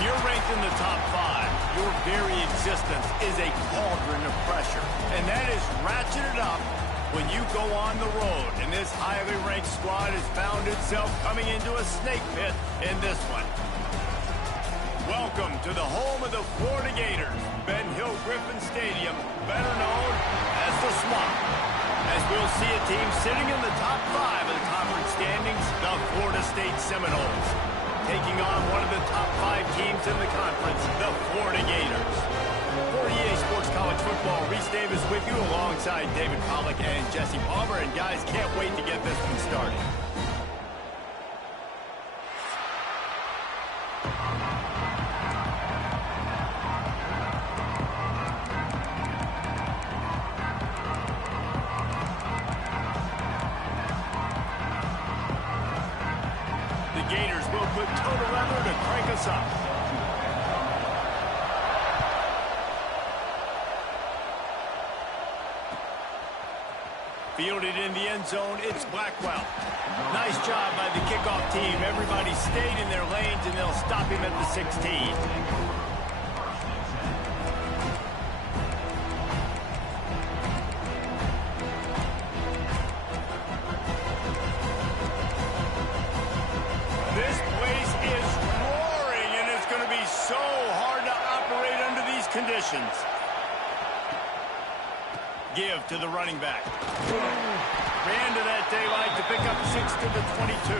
When you're ranked in the top 5, your very existence is a cauldron of pressure. And that is ratcheted up when you go on the road. And this highly ranked squad has found itself coming into a snake pit in this one. Welcome to the home of the Florida Gators, Ben Hill Griffin Stadium, better known as the Swamp. As we'll see a team sitting in the top 5 of the conference standings, the Florida State Seminoles, taking on one of the top 5 teams in the conference, the Florida Gators. For EA Sports College Football, Reese Davis with you alongside David Pollack and Jesse Palmer. And guys, can't wait to get this one started. The Gators will put total weather to crank us up. Fielded in the end zone, it's Blackwell. Nice job by the kickoff team. Everybody stayed in their lanes, and they'll stop him at the 16. This place is roaring, and it's going to be so hard to operate under these conditions. Give to the running back. Ran to that daylight to pick up 6 to the 22.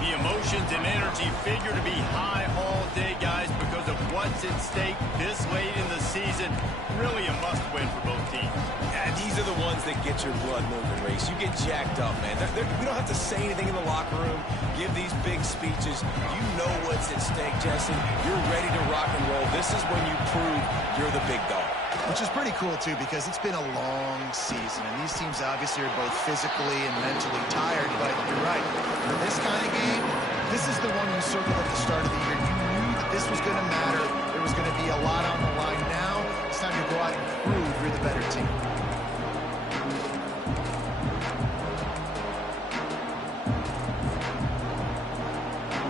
The emotions and energy figure to be high all day, guys, because of what's at stake this late in the season. Really a must-win for both teams. Yeah, these are the ones that get your blood moving, Race. You get jacked up, man. We don't have to say anything in the locker room, give these big speeches. You know what's at stake, Jesse. You're ready to rock and roll. This is when you prove you're the big dog. Which is pretty cool, too, because it's been a long season, and these teams obviously are both physically and mentally tired, but you're right. For this kind of game, this is the one you circled at the start of the year. You knew that this was going to matter. There was going to be a lot on the line. Now it's time to go out and prove you're the better team.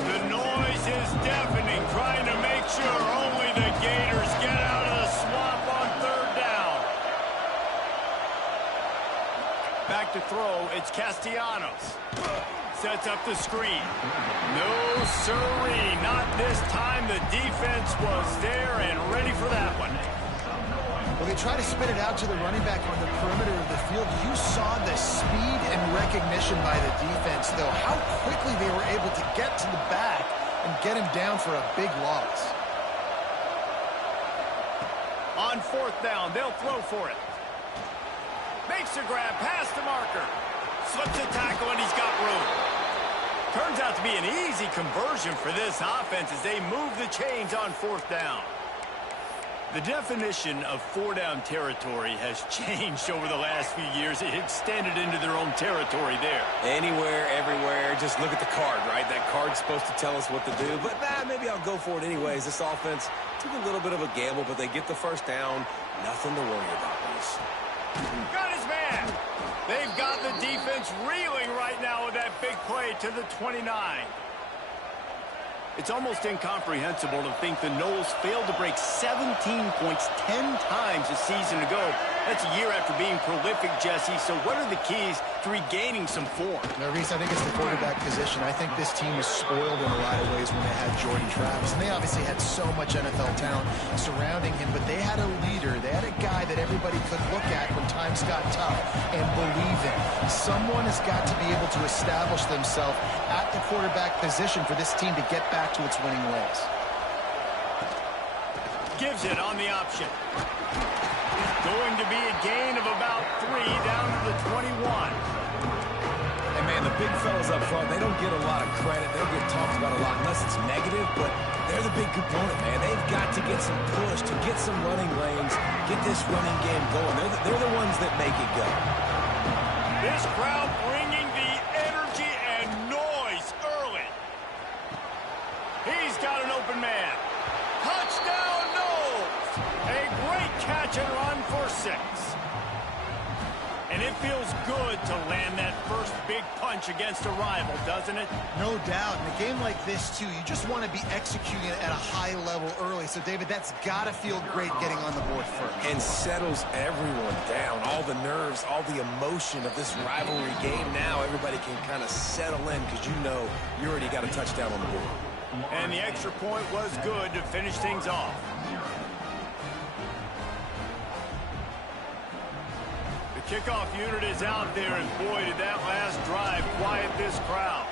The noise is deafening, trying to make sure only the Gators get out of the swamp on 3rd down. Back to throw, it's Castellanos. Sets up the screen. No siree, not this time. The defense was there and ready for that one. Well, they try to spit it out to the running back on the perimeter of the field. You saw the speed and recognition by the defense, though. How quickly they were able to get to the back and get him down for a big loss. On 4th down, they'll throw for it. Makes a grab past the marker. Slips a tackle, and he's got room. Turns out to be an easy conversion for this offense as they move the chains on 4th down. The definition of 4-down territory has changed over the last few years. It extended into their own territory there. Anywhere, everywhere, just look at the card, right? That card's supposed to tell us what to do, but maybe I'll go for it anyways. This offense took a little bit of a gamble, but they get the 1st down. Nothing to worry about, Bruce. Got his man. They've got the defense reeling right now with that big play to the 29. It's almost incomprehensible to think the Noles failed to break 17 points 10 times a season ago. That's a year after being prolific, Jesse. So what are the keys to regaining some form? No, Reese, I think it's the quarterback position. I think this team was spoiled in a lot of ways when they had Jordan Travis. And they obviously had so much NFL talent surrounding him, but they had a leader. They had a guy that everybody could look at when times got tough and believe in. Someone has got to be able to establish themselves at the quarterback position for this team to get back to its winning ways. Gives it on the option. Going to be a gain of about 3 down to the 21. And, man, the big fellas up front, they don't get a lot of credit. They don't get talked about a lot unless it's negative, but they're the big component, man. They've got to get some push, to get some running lanes, get this running game going. They're the ones that make it go. This crowd bringing the energy and noise early. He's got an open man. Touchdown, Noles! A great catch and run for 6. And it feels good to land that first big punch against a rival, doesn't it? No doubt. In a game like this, too, you just want to be executing it at a high level early. So, David, that's got to feel great getting on the board first. And settles everyone down. All the nerves, all the emotion of this rivalry game. Now everybody can kind of settle in because you know you already got a touchdown on the board. And the extra point was good to finish things off. The kickoff unit is out there, and boy, did that last drive quiet this crowd.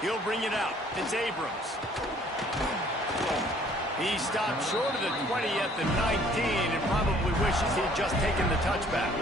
He'll bring it out. It's Abrams. He stopped short of the 20 at the 19 and probably wishes he'd just taken the touchback.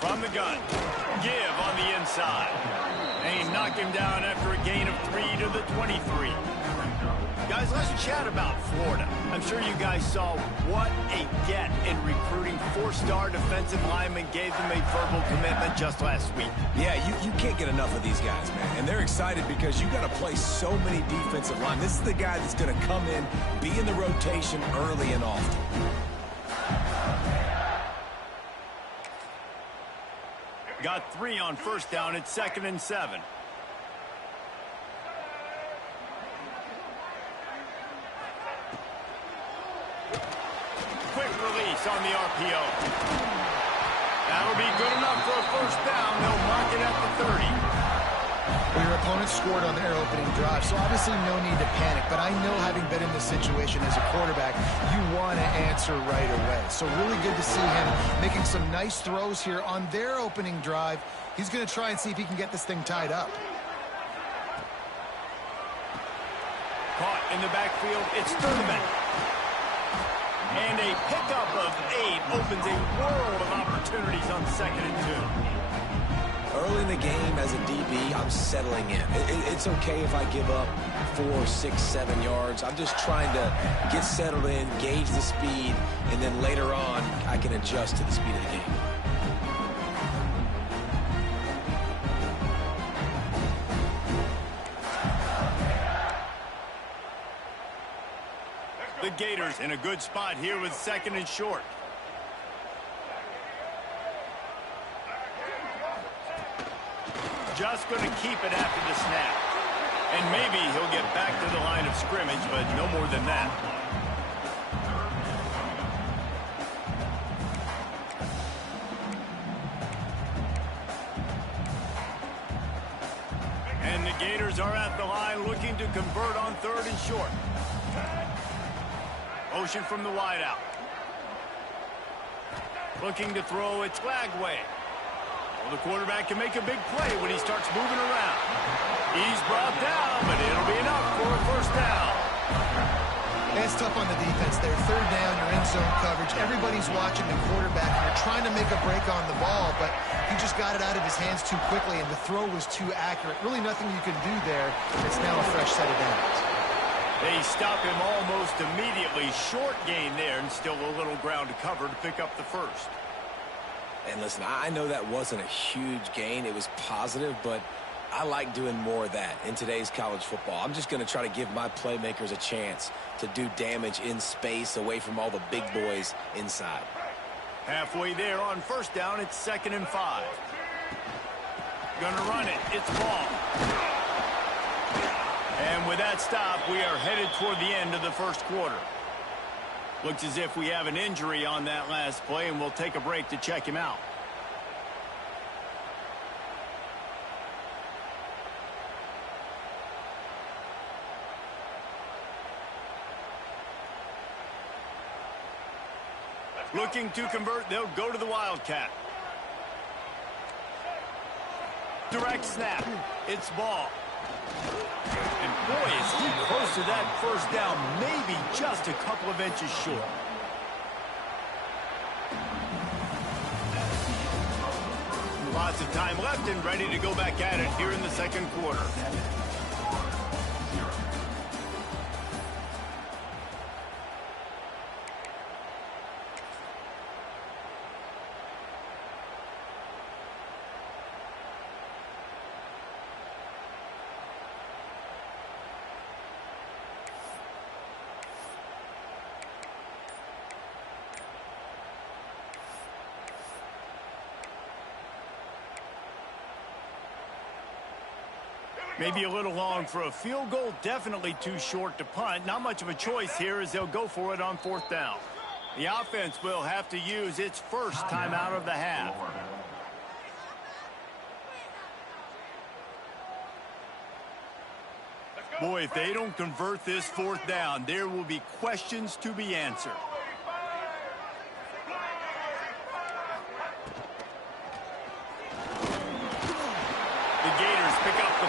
From the gun, give on the inside. And he knocked him down after a gain of 3 to the 23. Guys, let's chat about Florida. I'm sure you guys saw what a get in recruiting. 4-star defensive linemen gave them a verbal commitment just last week. Yeah, you can't get enough of these guys, man. And they're excited because you got to play so many defensive line. This is the guy that's going to come in, be in the rotation early and often. Got 3 on first down. It's 2nd and 7. Quick release on the RPO. That'll be good enough for a first down. They'll mark it at the 30. Well, your opponent scored on their opening drive, so obviously no need to panic. But I know, having been in this situation as a quarterback, you want to answer right away. So really good to see him making some nice throws here on their opening drive. He's going to try and see if he can get this thing tied up. Caught in the backfield. It's Thurman. And a pickup of 8 opens a world of opportunities on 2nd and 2. Early in the game, as a DB, I'm settling in. It's okay if I give up 4, 6, 7 yards. I'm just trying to get settled in, gauge the speed, and then later on, I can adjust to the speed of the game. The Gators in a good spot here with 2nd and short. Just going to keep it after the snap. And maybe he'll get back to the line of scrimmage, but no more than that. And the Gators are at the line looking to convert on 3rd and short. Motion from the wideout. Looking to throw, it's Lagway. Well, the quarterback can make a big play when he starts moving around. He's brought down, but it'll be enough for a first down. It's tough on the defense there. 3rd down, you're in zone coverage. Everybody's watching the quarterback, and you're trying to make a break on the ball, but he just got it out of his hands too quickly, and the throw was too accurate. Really nothing you can do there. It's now a fresh set of downs. They stop him almost immediately. Short gain there, and still a little ground to cover to pick up the first. And listen, I know that wasn't a huge gain. It was positive, but I like doing more of that in today's college football. I'm just going to try to give my playmakers a chance to do damage in space away from all the big boys inside. Halfway there on first down, it's 2nd and 5. Gonna run it. It's ball. And with that stop, we are headed toward the end of the first quarter. Looks as if we have an injury on that last play, and we'll take a break to check him out. Looking to convert, they'll go to the Wildcat. Direct snap. It's ball. And boy, is he close to that first down, maybe just a couple of inches short. Lots of time left and ready to go back at it here in the second quarter. Maybe a little long for a field goal, definitely too short to punt. Not much of a choice here as they'll go for it on 4th down. The offense will have to use its first timeout of the half. Boy, if they don't convert this 4th down, there will be questions to be answered.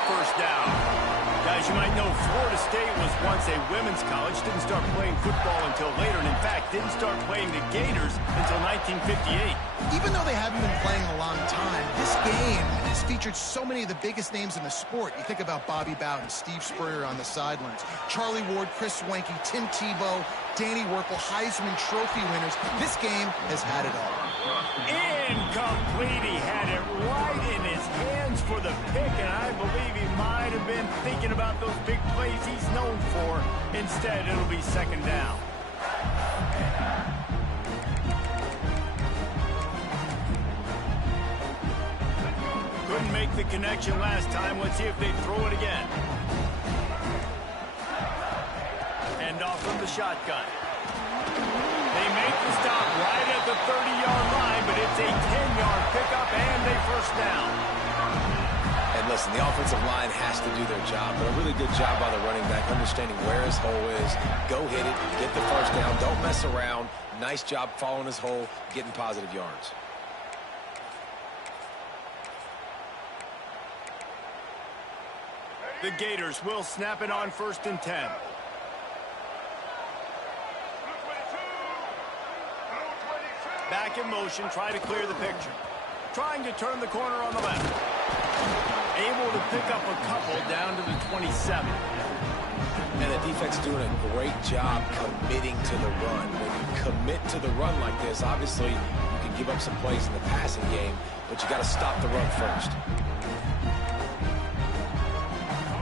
First down. Guys, you might know Florida State was once a women's college, didn't start playing football until later, and in fact, didn't start playing the Gators until 1958. Even though they haven't been playing a long time, this game has featured so many of the biggest names in the sport. You think about Bobby Bowden, Steve Spurrier on the sidelines, Charlie Ward, Chris Swanky, Tim Tebow, Danny Werkel, Heisman Trophy winners. This game has had it all. Incomplete. He had it right in his hands for the pick, and I believe he might have been thinking about those big plays he's known for. Instead, it'll be 2nd down. Couldn't make the connection last time. Let's see if they throw it again. Hand off from the shotgun. They make the stop right at the 30-yard line, but it's a 10-yard pickup and a 1st down. And listen, the offensive line has to do their job, but a really good job by the running back, understanding where his hole is. Go hit it, get the 1st down, don't mess around. Nice job following his hole, getting positive yards. The Gators will snap it on 1st and 10. Back in motion, try to clear the picture. Trying to turn the corner on the left. Able to pick up a couple down to the 27. And the defense doing a great job committing to the run. When you commit to the run like this, obviously you can give up some plays in the passing game, but you got to stop the run first.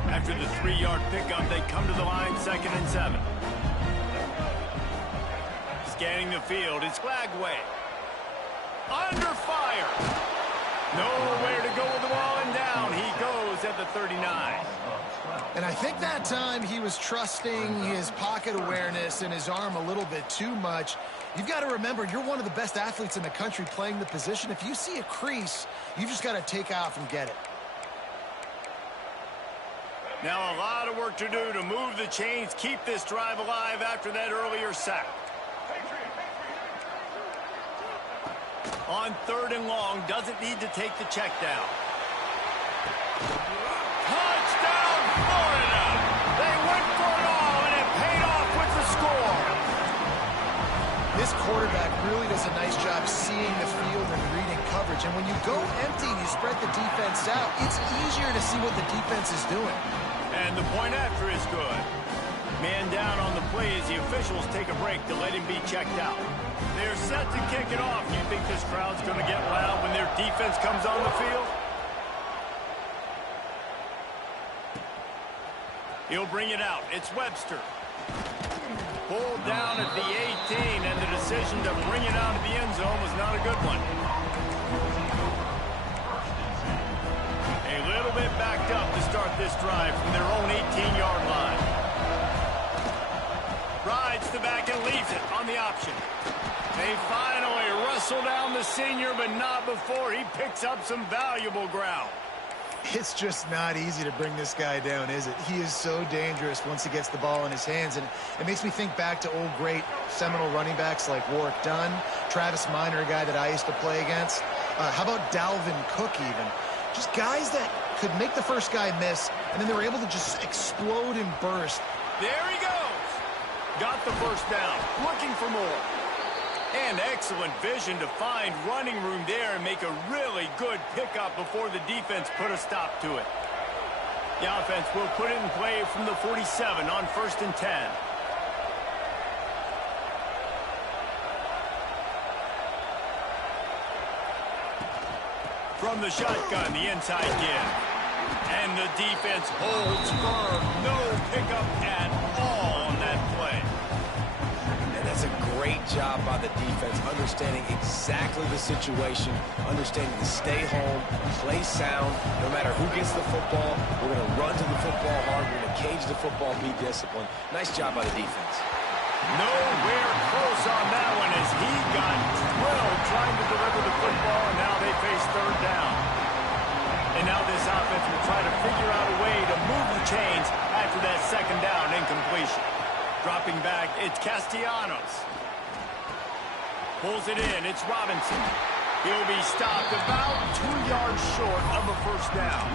After the 3-yard pickup, they come to the line 2nd and 7. Scanning the field, it's Flagway. Under fire. Nowhere to go with the ball, and down he goes at the 39. And I think that time he was trusting his pocket awareness and his arm a little bit too much. You've got to remember, you're one of the best athletes in the country playing the position. If you see a crease, you've just got to take off and get it. Now a lot of work to do to move the chains, keep this drive alive after that earlier sack. On 3rd and long, doesn't need to take the check down. Touchdown, Florida! They went for it all, and it paid off with the score. This quarterback really does a nice job seeing the field and reading coverage. And when you go empty and you spread the defense out, it's easier to see what the defense is doing. And the point after is good. Man down on the play as the officials take a break to let him be checked out. They're set to kick it off. You think this crowd's going to get loud when their defense comes on the field? He'll bring it out. It's Webster. Pulled down at the 18, and the decision to bring it out of the end zone was not a good one. A little bit backed up to start this drive from their own 18-yard line. Rides the back and leaves it on the option. They finally wrestle down the senior, but not before he picks up some valuable ground. It's just not easy to bring this guy down, is it? He is so dangerous once he gets the ball in his hands, and it makes me think back to old great Seminole running backs like Warwick Dunn, Travis Minor, a guy that I used to play against. How about Dalvin Cook even? Just guys that could make the first guy miss, and then they were able to just explode and burst. There he goes. Got the first down. Looking for more. And excellent vision to find running room there and make a really good pickup before the defense put a stop to it. The offense will put it in play from the 47 on 1st and 10. From the shotgun, the inside give. And the defense holds firm. No pickup at all on that play. And that's a great job by the defense, understanding exactly the situation, understanding to stay home, play sound. No matter who gets the football, we're going to run to the football hard. We're going to cage the football, be disciplined. Nice job by the defense. Nowhere close on that one as he got drilled trying to deliver the football, and now they face 3rd down. And now this offense will try to figure out a way to move the chains after that 2nd down incompletion. Dropping back, it's Castellanos. Pulls it in, it's Robinson. He'll be stopped about 2 yards short of a 1st down.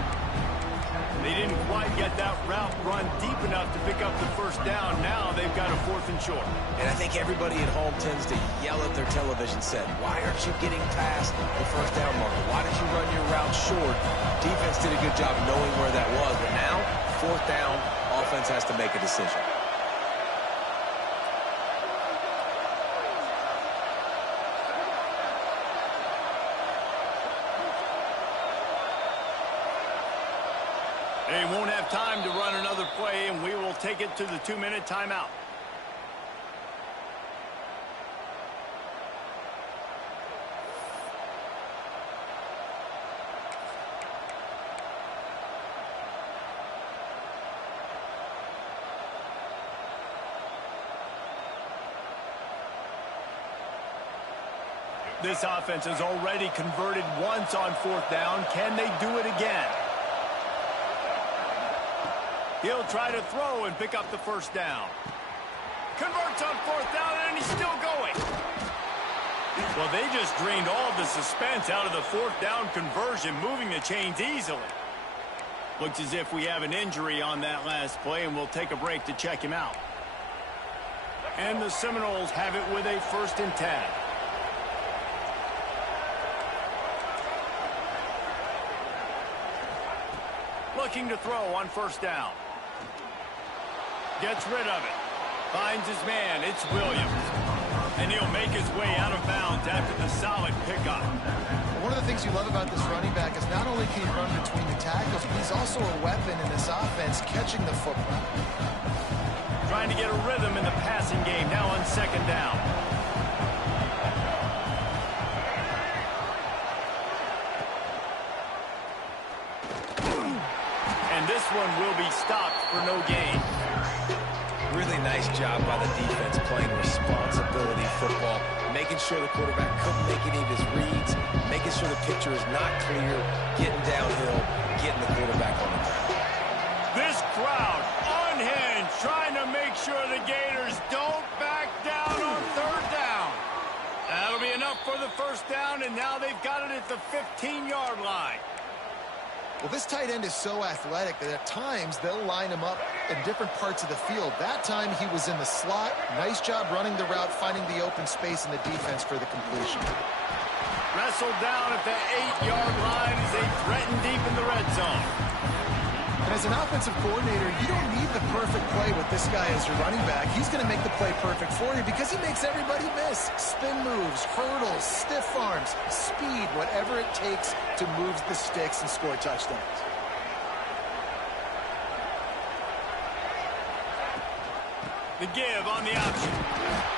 They didn't quite get that route run deep enough to pick up the 1st down. Now they've got a 4th and short. And I think everybody at home tends to yell at their television set, why aren't you getting past the 1st down marker? Why did you run your route short? Defense did a good job knowing where that was, but now, 4th down, offense has to make a decision. They won't have time to run another play, and we will take it to the 2-minute timeout. This offense has already converted once on 4th down. Can they do it again? He'll try to throw and pick up the 1st down. Converts on 4th down, and he's still going. Well, they just drained all the suspense out of the 4th down conversion, moving the chains easily. Looks as if we have an injury on that last play, and we'll take a break to check him out. And the Seminoles have it with a 1st and 10. Looking to throw on 1st down. Gets rid of it. Finds his man. It's Williams. And he'll make his way out of bounds after the solid pickup. One of the things you love about this running back is not only can he run between the tackles, but he's also a weapon in this offense, catching the football. Trying to get a rhythm in the passing game now on 2nd down. And this one will be stopped for no gain. Really nice job by the defense playing responsibility football, making sure the quarterback couldn't make any of his reads, making sure the picture is not clear, getting downhill, getting the quarterback on the ground. This crowd unhinged, trying to make sure the Gators don't back down on 3rd down. That'll be enough for the 1st down, and now they've got it at the 15-yard line. Well, this tight end is so athletic that at times they'll line him up in different parts of the field. That time he was in the slot. Nice job running the route, finding the open space in the defense for the completion. Wrestled down at the 8-yard line as they threaten deep in the red zone. And as an offensive coordinator, you don't need the perfect play with this guy as your running back. He's going to make the play perfect for you because he makes everybody miss. Spin moves, hurdles, stiff arms, speed, whatever it takes to move the sticks and score touchdowns. The give on the option.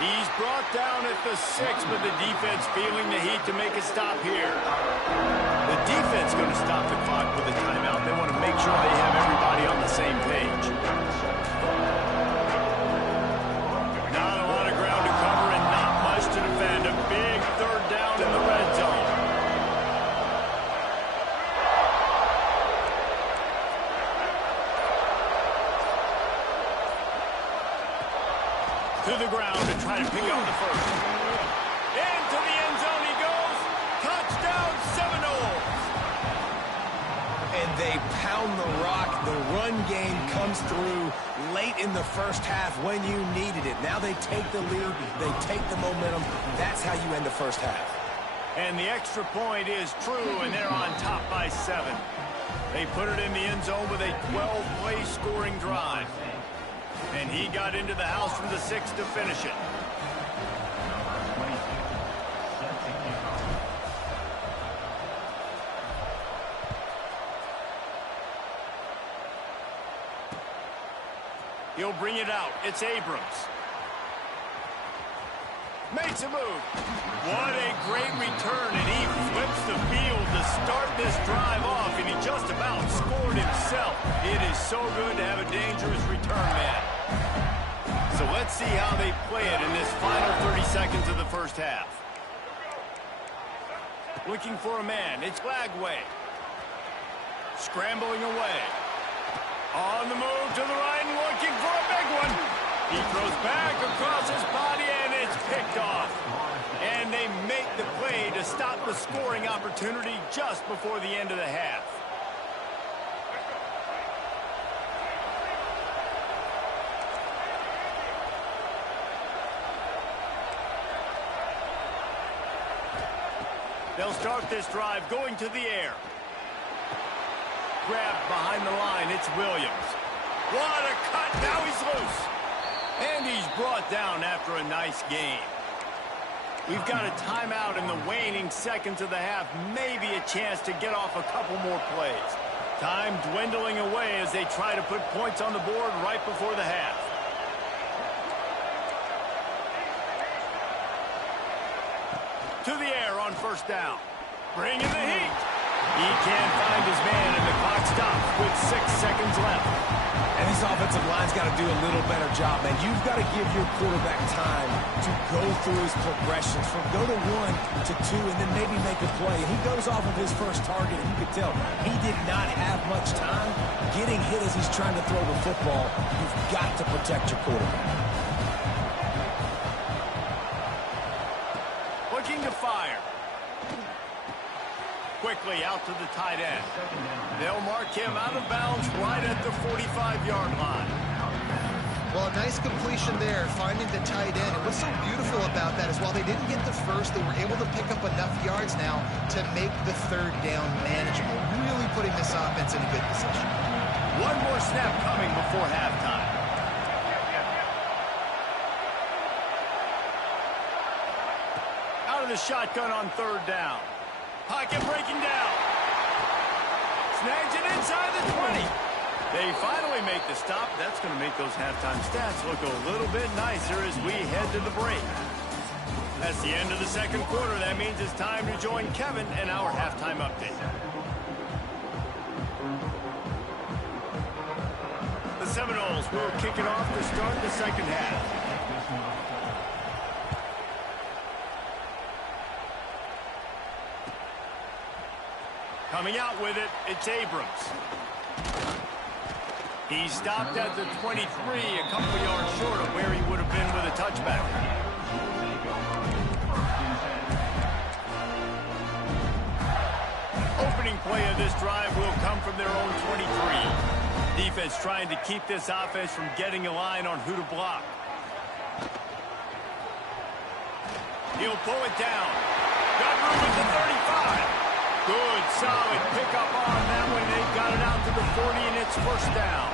He's brought down at the 6, but the defense feeling the heat to make a stop here. The defense going to stop the clock with a timeout. They want to make sure they have everybody on the same page. Not a lot of ground to cover and not much to defend. A big 3rd down in the red zone. To the ground to try to pick up the 1st. Into the end zone he goes. Touchdown, Seminoles. And they pound the rock. The run game comes through late in the first half when you needed it. Now they take the lead. They take the momentum. That's how you end the first half. And the extra point is true, and they're on top by 7. They put it in the end zone with a 12-play scoring drive. And he got into the house from the 6 to finish it. He'll bring it out. It's Abrams. Makes a move. What a great return, and he flips the field to start this drive off, and he just about scored himself. It is so good to have a dangerous return man. So let's see how they play it in this final 30 seconds of the first half. Looking for a man. It's Lagway. Scrambling away. On the move to the right and looking for a big one. He throws back across his body, and it's picked off. And they make the play to stop the scoring opportunity just before the end of the half. They'll start this drive going to the air. Grabbed behind the line, it's Williams. What a cut, now he's loose. And he's brought down after a nice game. We've got a timeout in the waning seconds of the half, maybe a chance to get off a couple more plays. Time dwindling away as they try to put points on the board right before the half. To the air on first down. Bringing the heat. He can't find his man, and the clock stops with 6 seconds left. And this offensive line's got to do a little better job, man. You've got to give your quarterback time to go through his progressions from go to 1 to 2 and then maybe make a play. And he goes off of his first target, and you can tell he did not have much time getting hit as he's trying to throw the football. You've got to protect your quarterback. Looking to fire. Quickly out to the tight end. They'll mark him out of bounds right at the 45-yard line. Well, a nice completion there, finding the tight end. And what's so beautiful about that is while they didn't get the first, they were able to pick up enough yards now to make the third down manageable, really putting this offense in a good position. One more snap coming before halftime. Out of the shotgun on third down. Pocket breaking down. Snags it inside the 20. They finally make the stop. That's going to make those halftime stats look a little bit nicer as we head to the break. That's the end of the second quarter. That means it's time to join Kevin and our halftime update. The Seminoles will kick it off to start the second half. Coming out with it, it's Abrams. He stopped at the 23, a couple of yards short of where he would have been with a touchback. Opening play of this drive will come from their own 23. Defense trying to keep this offense from getting a line on who to block. He'll pull it down. Got room at the 35. Good, solid pickup on that one. They got it out to the 40, and it's first down.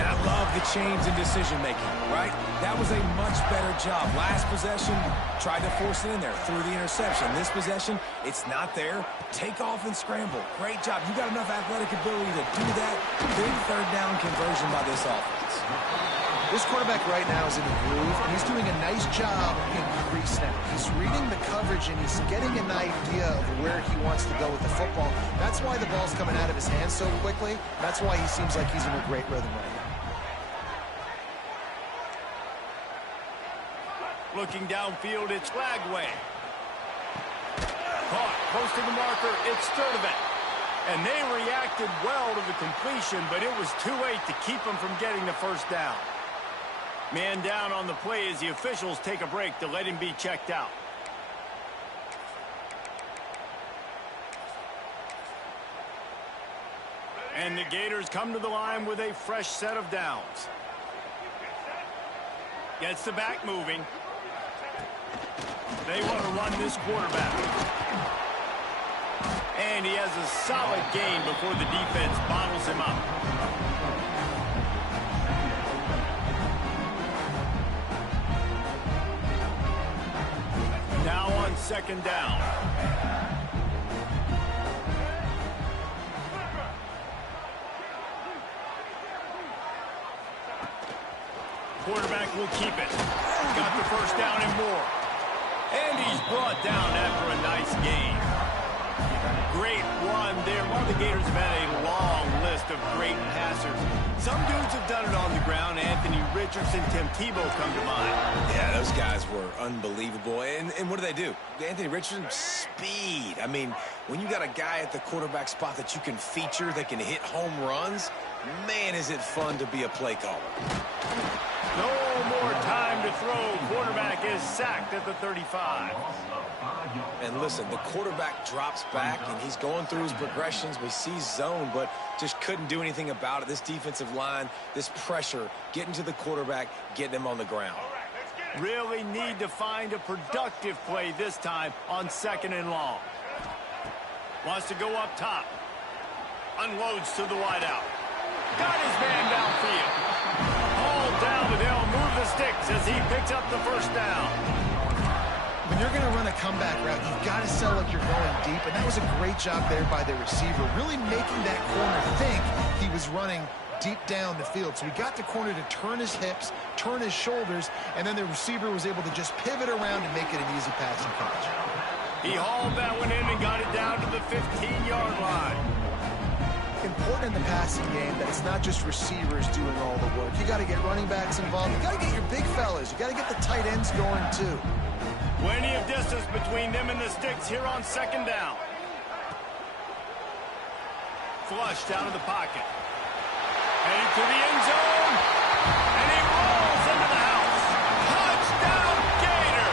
And I love the change in decision-making, right? That was a much better job. Last possession, tried to force it in there, threw the interception. This possession, it's not there. Take off and scramble. Great job. You got enough athletic ability to do that. Big third down conversion by this offense. This quarterback right now is in a groove, and he's doing a nice job in pre-snap. He's reading the coverage, and he's getting an idea of where he wants to go with the football. That's why the ball's coming out of his hands so quickly. That's why he seems like he's in a great rhythm right now. Looking downfield, it's Lagway. Caught, close to the marker, it's Sturdivant. And they reacted well to the completion, but it was too late to keep them from getting the first down. Man down on the play as the officials take a break to let him be checked out. And the Gators come to the line with a fresh set of downs. Gets the back moving. They want to run this quarterback. And he has a solid gain before the defense bottles him up. Now on second down. Quarterback will keep it. Got the first down and more. And he's brought down after a nice gain. Great run there. While the Gators have had a long list of great passers, some dudes have done it on the ground. Anthony Richardson, Tim Tebow come to mind. Yeah, those guys were unbelievable. And what do? Anthony Richardson, speed. I mean, when you got a guy at the quarterback spot that you can feature, that can hit home runs, man, is it fun to be a play caller. No more time to throw. Quarterback is sacked at the 35. And listen, the quarterback drops back, and he's going through his progressions. We see zone, but just couldn't do anything about it. This defensive line, this pressure, getting to the quarterback, getting him on the ground. Really need to find a productive play this time on second and long. Wants to go up top. Unloads to the wideout. Got his man downfield. All down, but they'll move the sticks as he picks up the first down. When you're going to run a comeback route, you've got to sell like you're going deep, and that was a great job there by the receiver, really making that corner think he was running deep down the field. So he got the corner to turn his hips, turn his shoulders, and then the receiver was able to just pivot around and make it an easy passing catch. He hauled that one in and got it down to the 15-yard line. Important in the passing game that it's not just receivers doing all the work. You got to get running backs involved. You got to get your big fellas. You got to get the tight ends going too. Plenty of distance between them and the sticks here on second down. Flushed out of the pocket. Heading to the end zone. And he rolls into the house. Touchdown, Gator!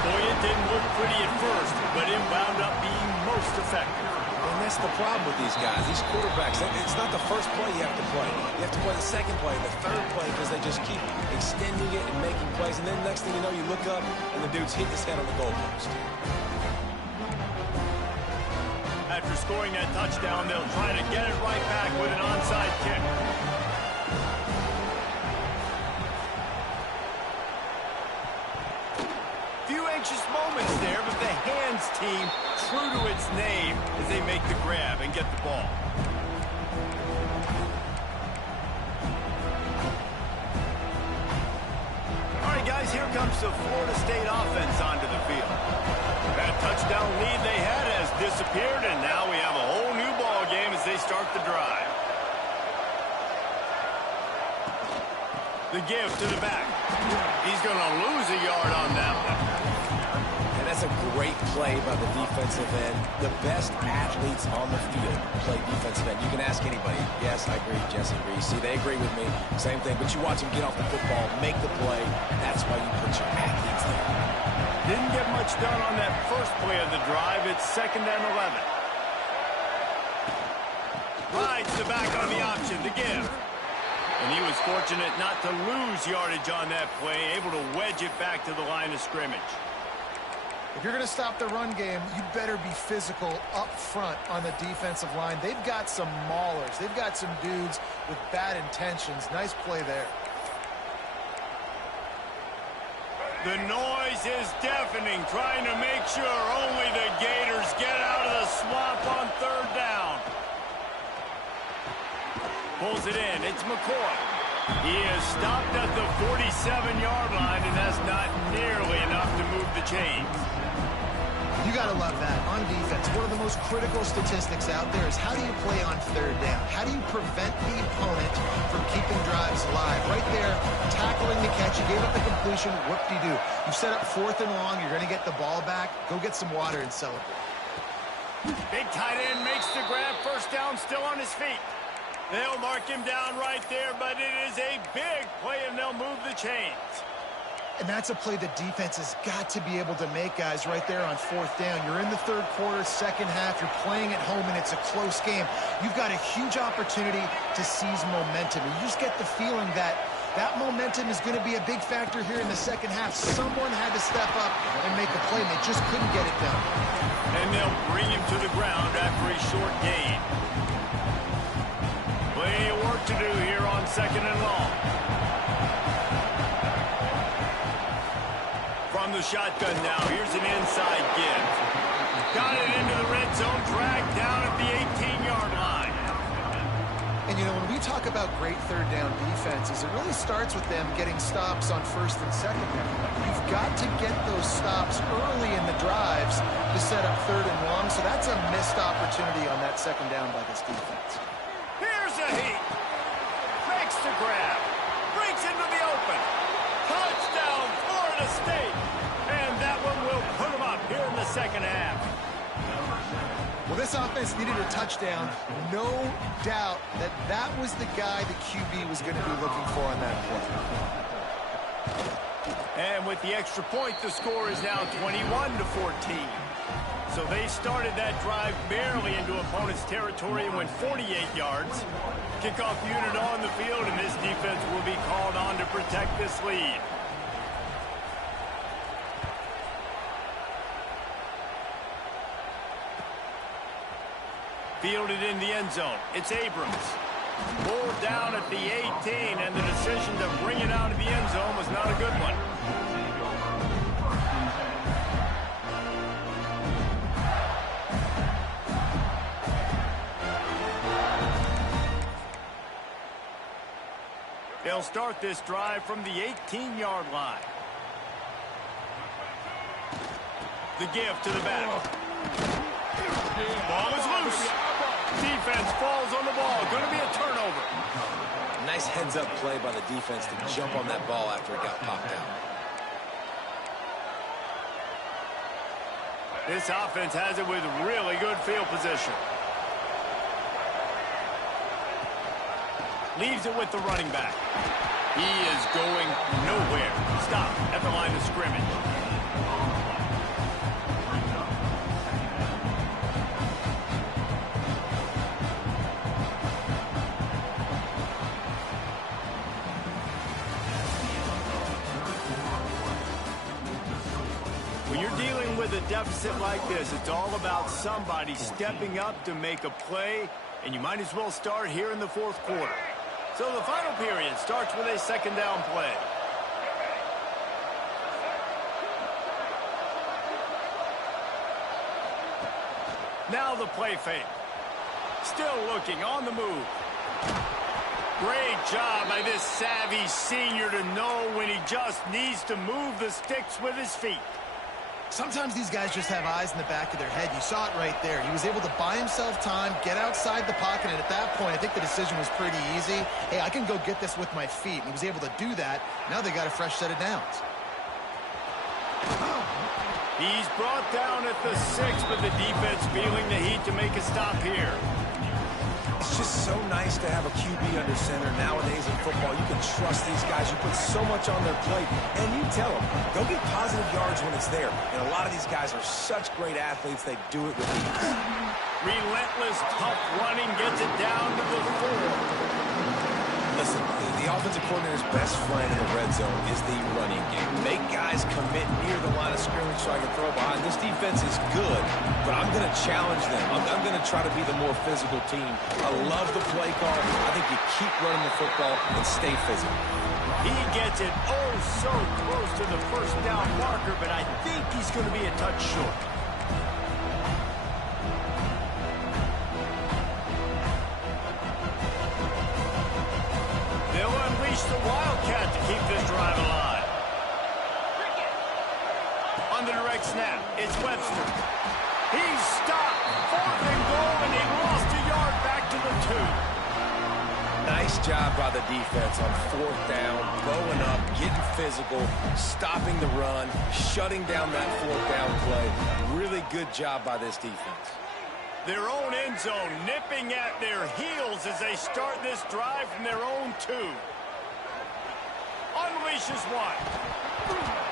Boy, it didn't look pretty at first, but it wound up being most effective. And that's the problem with these guys, these quarterbacks. It's not the first play you have to play. You have to play the second play, the third play, because they just keep extending it and making plays. And then next thing you know, you look up, and the dude's hitting his head on the goalpost. After scoring that touchdown, they'll try to get it right back with an onside kick. Few anxious moments there, but the hands team, true to its name, as they make the grab and get the ball. All right, guys, here comes the Florida State offense onto the field. That touchdown lead they had has disappeared, and now we have a whole new ball game as they start the drive. The give to the back. He's going to lose a yard on that one. And that's a great play by the defensive end. The best athletes on the field play defensive end. You can ask anybody. Yes, I agree. Jesse agrees. See, they agree with me. Same thing. But you watch them get off the football, make the play. That's why you put your athletes there. Didn't get much done on that first play of the drive. It's second and 11. Rides the back on the option to give. And he was fortunate not to lose yardage on that play, able to wedge it back to the line of scrimmage. If you're going to stop the run game, you better be physical up front on the defensive line. They've got some maulers. They've got some dudes with bad intentions. Nice play there. The noise is deafening, trying to make sure only the Gators get out of the swamp on third down. Pulls it in. It's McCoy. He is stopped at the 47-yard line, and that's not nearly enough to move the chains. You got to love that. On defense, one of the most critical statistics out there is how do you play on third down? How do you prevent the opponent from keeping drives alive? Right there, tackling the catch. You gave up the completion. Whoop-de-doo. You set up fourth and long. You're going to get the ball back. Go get some water and celebrate. Big tight end makes the grab. First down, still on his feet. They'll mark him down right there, but it is a big play, and they'll move the chains. And that's a play the defense has got to be able to make, guys, right there on fourth down. You're in the third quarter, second half. You're playing at home, and it's a close game. You've got a huge opportunity to seize momentum. And you just get the feeling that that momentum is going to be a big factor here in the second half. Someone had to step up and make a play, and they just couldn't get it done. And they'll bring him to the ground after a short gain. Plenty of work to do here on second and long. From the shotgun now, here's an inside give. Got it into the red zone, dragged down at the 18-yard line. And, you know, when we talk about great third down defenses, it really starts with them getting stops on first and second down. You've got to get those stops early in the drives to set up third and long, so that's a missed opportunity on that second down by this defense. Here's a heat. Makes the grab. Breaks into the open. Touchdown, Florida State. And that one will put them up here in the second half. Well, this offense needed a touchdown. No doubt that that was the guy the QB was going to be looking for on that play. And with the extra point, the score is now 21-14. So they started that drive barely into opponent's territory and went 48 yards. Kickoff unit on the field, and this defense will be called on to protect this lead. Fielded in the end zone. It's Abrams. Pulled down at the 18, and the decision to bring it out of the end zone was not a good one. They'll start this drive from the 18-yard line. The give to the back. Ball is loose. Defense falls on the ball. Going to be a turnover. Nice heads-up play by the defense to jump on that ball after it got popped out. This offense has it with really good field position. Leaves it with the running back. He is going nowhere. Stop at the line of scrimmage. When you're dealing with a deficit like this, it's all about somebody stepping up to make a play, and you might as well start here in the fourth quarter. So the final period starts with a second down play. Now the play fake. Still looking on the move. Great job by this savvy senior to know when he just needs to move the sticks with his feet. Sometimes these guys just have eyes in the back of their head. You saw it right there. He was able to buy himself time, get outside the pocket, and at that point, I think the decision was pretty easy. Hey, I can go get this with my feet. And he was able to do that. Now they got a fresh set of downs. He's brought down at the 6, but the defense feeling the heat to make a stop here. It's just so nice to have a QB under center. Nowadays in football, you can trust these guys. You put so much on their plate, and you tell them, they'll get positive yards when it's there. And a lot of these guys are such great athletes, they do it with ease. Relentless, tough running gets it down to the 4. Listen, the offensive coordinator's best friend in the red zone is the running game. Make guys commit near the line of scrimmage so I can throw behind. This defense is good, but I'm going to challenge them. I'm going to try to be the more physical team. I love the play call. I think you keep running the football and stay physical. He gets it oh so close to the first down marker, but I think he's going to be a touch short. They'll unleash the Wildcat to keep this drive alive. On the direct snap, it's Webster. He's stopped. 4th and goal, and he lost a yard back to the 2. Nice job by the defense on 4th down, going up, getting physical, stopping the run, shutting down that 4th down play. Really good job by this defense. Their own end zone nipping at their heels as they start this drive from their own 2. Unleashes one.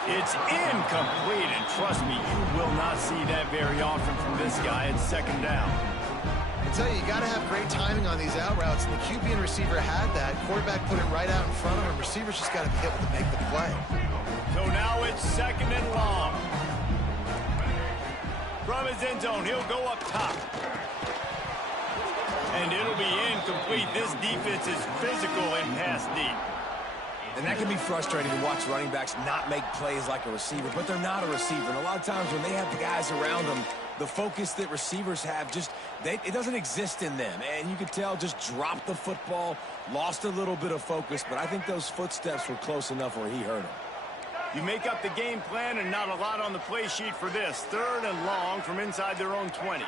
It's incomplete, and trust me, you will not see that very often from this guy at second down. I tell you got to have great timing on these out routes, and the QB and receiver had that. Quarterback put it right out in front of him. Receivers just got to be able to make the play. So now it's second and long. From his end zone, he'll go up top. And it'll be incomplete. This defense is physical and pass deep. And that can be frustrating to watch running backs not make plays like a receiver, but they're not a receiver. And a lot of times when they have the guys around them, the focus that receivers have it doesn't exist in them. And you could tell just dropped the football, lost a little bit of focus, but I think those footsteps were close enough where he hurt him. You make up the game plan and not a lot on the play sheet for this. Third and long from inside their own 20.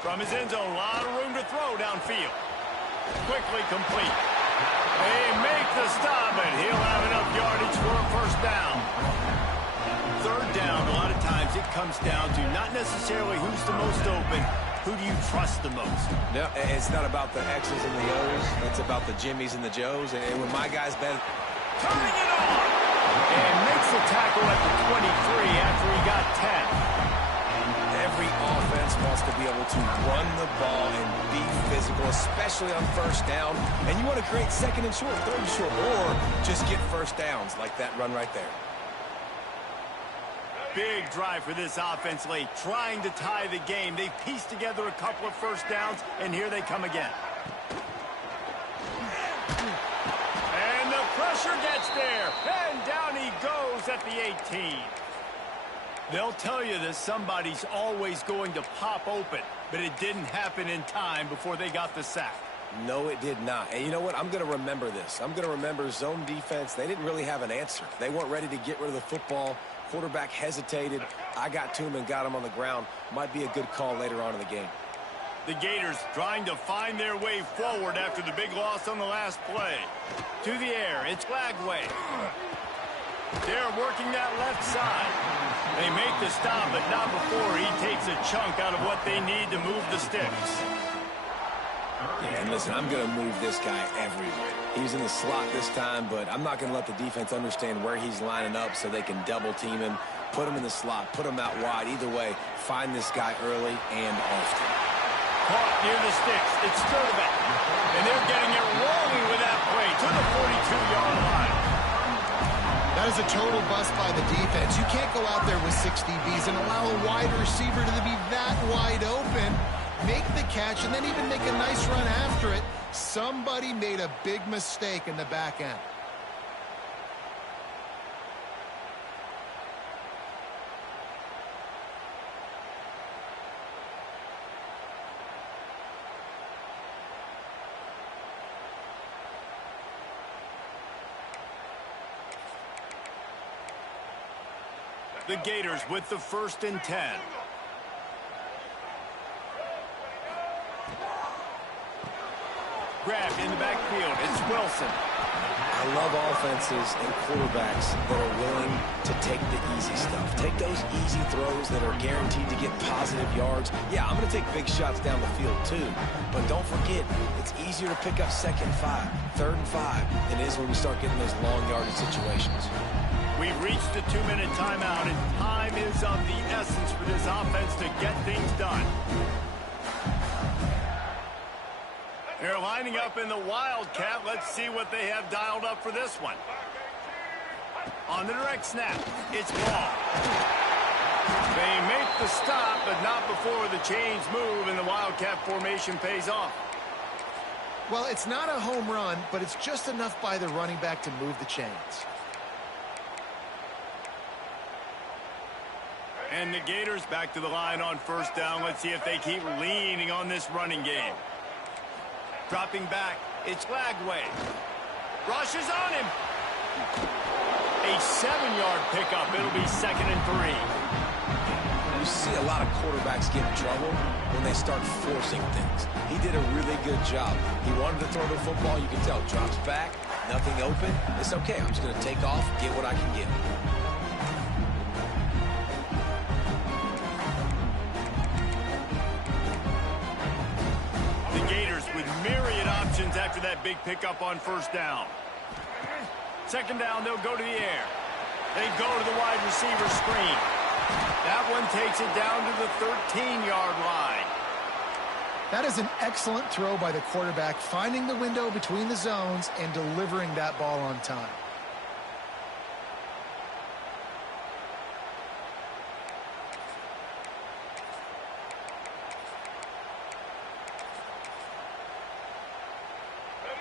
From his end zone, a lot of room to throw downfield. Quickly complete. They make the stop, and he'll have enough yardage for a first down. Third down, a lot of times it comes down to not necessarily who's the most open, who do you trust the most? No, it's not about the X's and the O's. It's about the Jimmies and the Joes. And when my guys bet... Turning it on! And makes the tackle at the 23 after he got 10. Every offense wants to be able to run the ball and be physical, especially on first down. And you want to create second and short, third and short, or just get first downs like that run right there. Big drive for this offense late, trying to tie the game. They pieced together a couple of first downs, and here they come again. And the pressure gets there, and down he goes at the 18. They'll tell you that somebody's always going to pop open, but it didn't happen in time before they got the sack. No, it did not. And you know what? I'm going to remember this. I'm going to remember zone defense. They didn't really have an answer. They weren't ready to get rid of the football. Quarterback hesitated. I got to him and got him on the ground. Might be a good call later on in the game. The Gators trying to find their way forward after the big loss on the last play. To the air, it's Lagway. They're working that left side. They make the stop, but not before he takes a chunk out of what they need to move the sticks. Yeah, and listen, I'm going to move this guy everywhere. He's in the slot this time, but I'm not going to let the defense understand where he's lining up so they can double team him, put him in the slot, put him out wide. Either way, find this guy early and often. Caught near the sticks. It's Sturdivant. And they're getting it rolling with that play to the 42-yard line. That is a total bust by the defense. You can't go out there with 6 DBs and allow a wide receiver to be that wide open, make the catch, and then even make a nice run after it. Somebody made a big mistake in the back end. The Gators with the 1st and 10. Grabbed in the backfield. It's Wilson. I love offenses and quarterbacks that are willing to take the easy stuff. Take those easy throws that are guaranteed to get positive yards. Yeah, I'm going to take big shots down the field too. But don't forget, it's easier to pick up 2nd and 5, 3rd and 5 than it is when we start getting those long yardage situations. We've reached the 2-minute timeout, and time is of the essence for this offense to get things done. They're lining up in the Wildcat. Let's see what they have dialed up for this one. On the direct snap, it's ball. They make the stop, but not before the chains move and the Wildcat formation pays off. Well, it's not a home run, but it's just enough by the running back to move the chains. And the Gators back to the line on 1st down. Let's see if they keep leaning on this running game. Dropping back, it's Lagway. Rushes on him. A 7-yard pickup. It'll be 2nd and 3. You see a lot of quarterbacks get in trouble when they start forcing things. He did a really good job. He wanted to throw the football. You can tell. Drops back, nothing open. It's okay. I'm just going to take off, get what I can get. The Gators with myriad options after that big pickup on 1st down. Second down, they'll go to the air. They go to the wide receiver screen. That one takes it down to the 13-yard line. That is an excellent throw by the quarterback, finding the window between the zones and delivering that ball on time.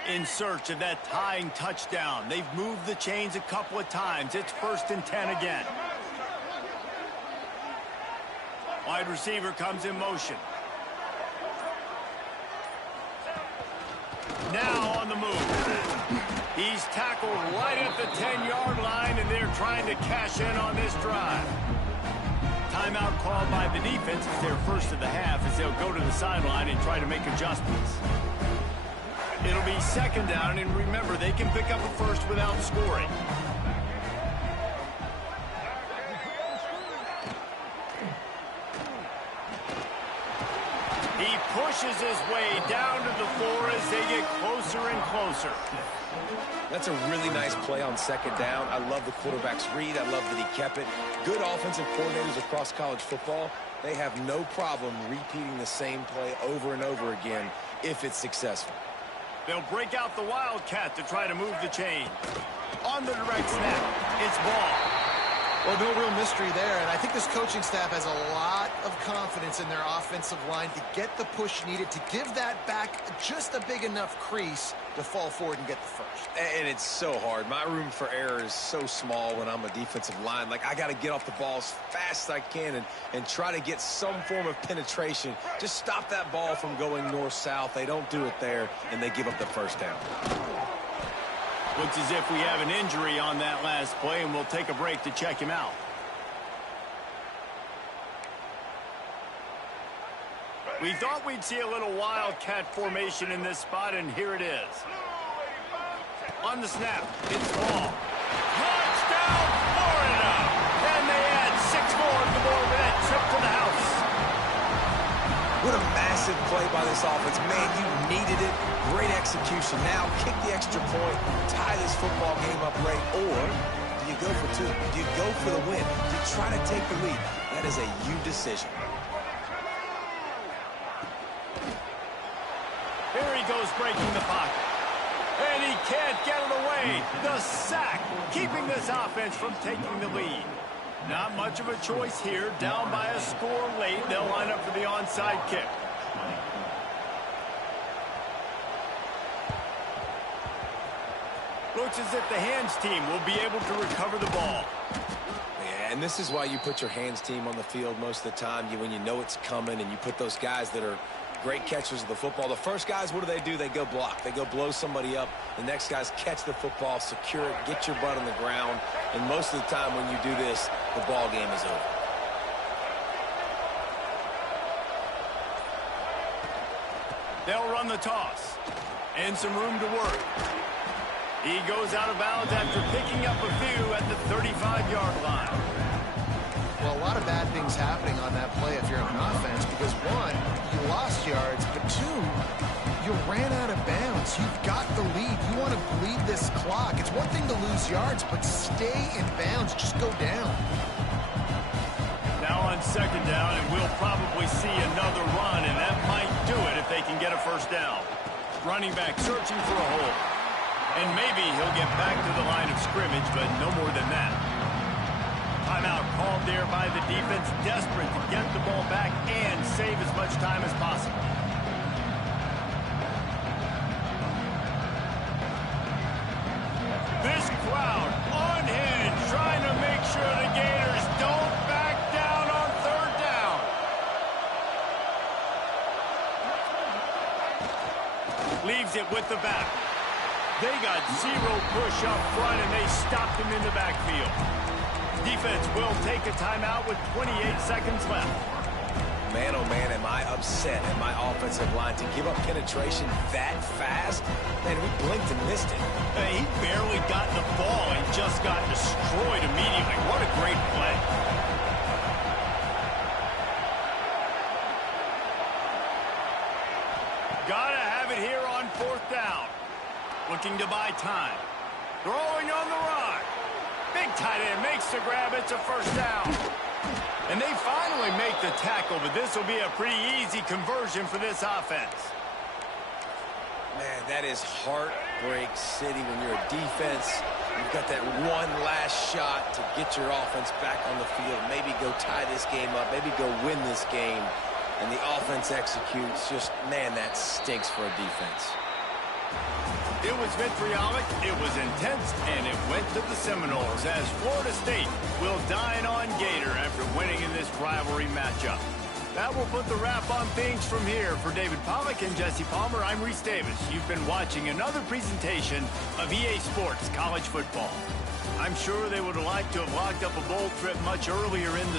In search of that tying touchdown. They've moved the chains a couple of times. It's 1st and 10 again. Wide receiver comes in motion. Now on the move. He's tackled right at the 10-yard line, and they're trying to cash in on this drive. Timeout called by the defense. It's their first of the half as they'll go to the sideline and try to make adjustments. It'll be second down, and remember, they can pick up a first without scoring. He pushes his way down to the floor as they get closer and closer. That's a really nice play on second down. I love the quarterback's read. I love that he kept it. Good offensive coordinators across college football, they have no problem repeating the same play over and over again if it's successful. They'll break out the Wildcat to try to move the chain. On the direct snap, it's ball. Well, no real mystery there, and I think this coaching staff has a lot of confidence in their offensive line to get the push needed to give that back just a big enough crease to fall forward and get the first. And it's so hard. My room for error is so small when I'm a defensive line. Like, I got to get off the ball as fast as I can and try to get some form of penetration. Just stop that ball from going north-south. They don't do it there, and they give up the first down. Looks as if we have an injury on that last play, and we'll take a break to check him out. We thought we'd see a little Wildcat formation in this spot, and here it is. On the snap, it's ball. Touchdown, Florida! And they add 6 more to that trip to the house. What a massive play by this offense. Man, you needed it. Great execution. Now kick the extra point, tie this football game up late, or do you go for 2? Do you go for the win? Do you try to take the lead? That is a you decision. Here he goes breaking the pocket. And he can't get it away. The sack, keeping this offense from taking the lead. Not much of a choice here. Down by a score late. They'll line up for the onside kick. Looks as if the hands team will be able to recover the ball. Yeah, and this is why you put your hands team on the field most of the time. When you know it's coming, and you put those guys that are great catchers of the football. The first guys, what do? They go block. They go blow somebody up. The next guys catch the football, secure it, get your butt on the ground. And most of the time when you do this, the ball game is over. They'll run the toss. And some room to work. He goes out of bounds after picking up a few at the 35-yard line. Well, a lot of bad things happening on that play if you're on offense because, 1, you lost yards, but 2, you ran out of bounds. You've got the lead. You want to bleed this clock. It's one thing to lose yards, but stay in bounds. Just go down. Now on second down, and we'll probably see another run, and that might do it if they can get a first down. Running back searching for a hole. And maybe he'll get back to the line of scrimmage, but no more than that. Timeout called there by the defense, desperate to get the ball back and save as much time as possible. This crowd unhinged, trying to make sure the Gators don't back down on third down. Leaves it with the back. They got 0 push up front, and they stopped him in the backfield. Defense will take a timeout with 28 seconds left. Man, oh man, am I upset at my offensive line to give up penetration that fast? Man, we blinked and missed it. He barely got the ball and just got destroyed immediately. What a great play. Gotta have it here on 4th down. Looking to buy time. Throwing on the run. Big tight end makes the grab. It's a first down. And they finally make the tackle, but this will be a pretty easy conversion for this offense. Man, that is heartbreak city when you're a defense. You've got that one last shot to get your offense back on the field. Maybe go tie this game up. Maybe go win this game. And the offense executes. Just, man, that stinks for a defense. It was vitriolic, it was intense, and it went to the Seminoles as Florida State will dine on Gator after winning in this rivalry matchup. That will put the wrap on things from here. For David Pollack and Jesse Palmer, I'm Reese Davis. You've been watching another presentation of EA Sports College Football. I'm sure they would have liked to have locked up a bowl trip much earlier in the